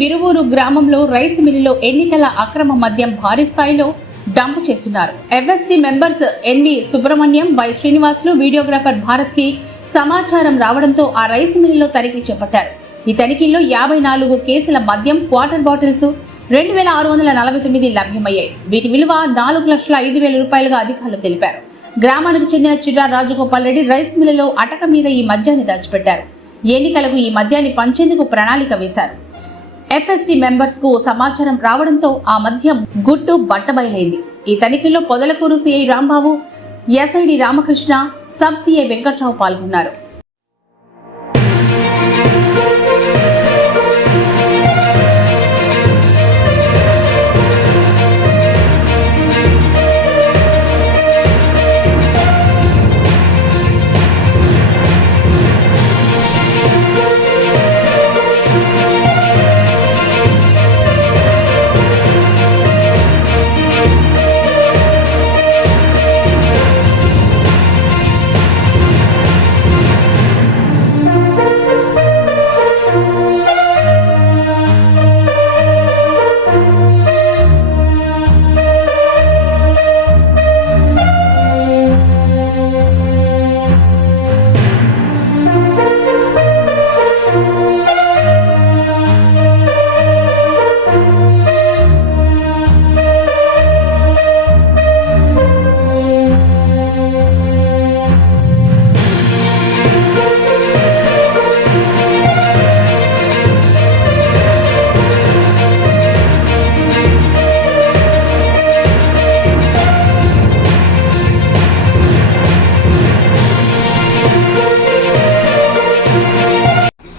విరువూరు గ్రామంలో రైస్ మిల్లులో ఎన్నికల అక్రమ మద్యం భారీ స్థాయిలో డంప్ చేస్తున్నారు. FST members N V Subrahmanyam Y Srinivasulu videographer భారత్కి సమాచారం రావడంతో ఆ రైస్ మిల్లులో తనిఖీ చేపట్టారు. ఈ తనిఖీల్లో యాభై నాలుగు కేసుల మద్యం క్వార్టర్ బాటిల్స్ రెండు వేల ఆరు వందల నలభై తొమ్మిది లభ్యమయ్యాయి. వీటి విలువ నాలుగు లక్షల ఐదు వేల రూపాయలుగా అధికారులు తెలిపారు. గ్రామానికి చెందిన చిరా రాజగోపాల్ రెడ్డి రైస్ మిల్లులో అటక మీద ఈ మద్యాన్ని దాచిపెట్టారు. ఎన్నికలకు ఈ మద్యాన్ని పంచేందుకు ప్రణాళిక వేశారు. ఎఫ్ఎస్టీ మెంబర్స్కు సమాచారం రావడంతో ఆ మద్యం గుట్టు బట్టబయలైంది. ఈ తనిఖీలో Podalakuru CI Rambabu SID Ramakrishna sub CI Venkatrao పాల్గొన్నారు.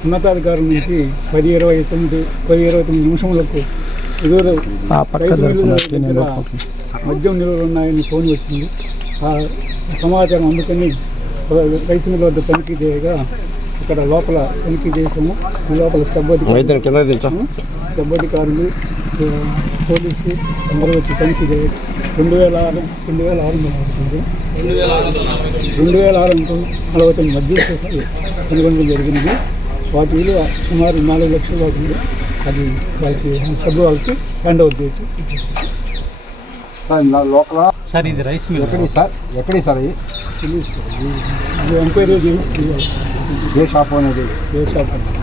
ఉన్నతాధికారుల నుంచి పది ఇరవై తొమ్మిది పది ఇరవై తొమ్మిది నిమిషములకు. మద్యం నిల్వలు ఉన్నాయని ఫోన్ వచ్చింది. ఆ సమాచారం అందుకని రైస్ మిల్ వద్ద తనిఖీ చేయగా ఇక్కడ లోపల తనిఖీ చేసాము ఈ లోపల సిబ్బంది ఆ, పోలీసు అందరూ వచ్చి తనిఖీ చేయ రెండు వేల ఆరు రెండు వేల ఆరు వందల అవుతుంది రెండు వేల ఆరు వందల నలభై తొమ్మిది మధ్య కనుగొనడం జరిగినది వాటి విలువ సుమారు నాలుగు లక్షలు అవుతుంది అది వాళ్ళకి సభ్యు వాళ్ళకి హ్యాండ్ ఓవర్ చేయొచ్చు సార్ నా లోపల సార్ ఇది రైస్ మిల్. ఎక్కడి సార్? ఎక్కడి సార్ ఇది? ఎంక్వైరీ చేసి ఏ షాప్ అనేది? ఏ షాప్ అని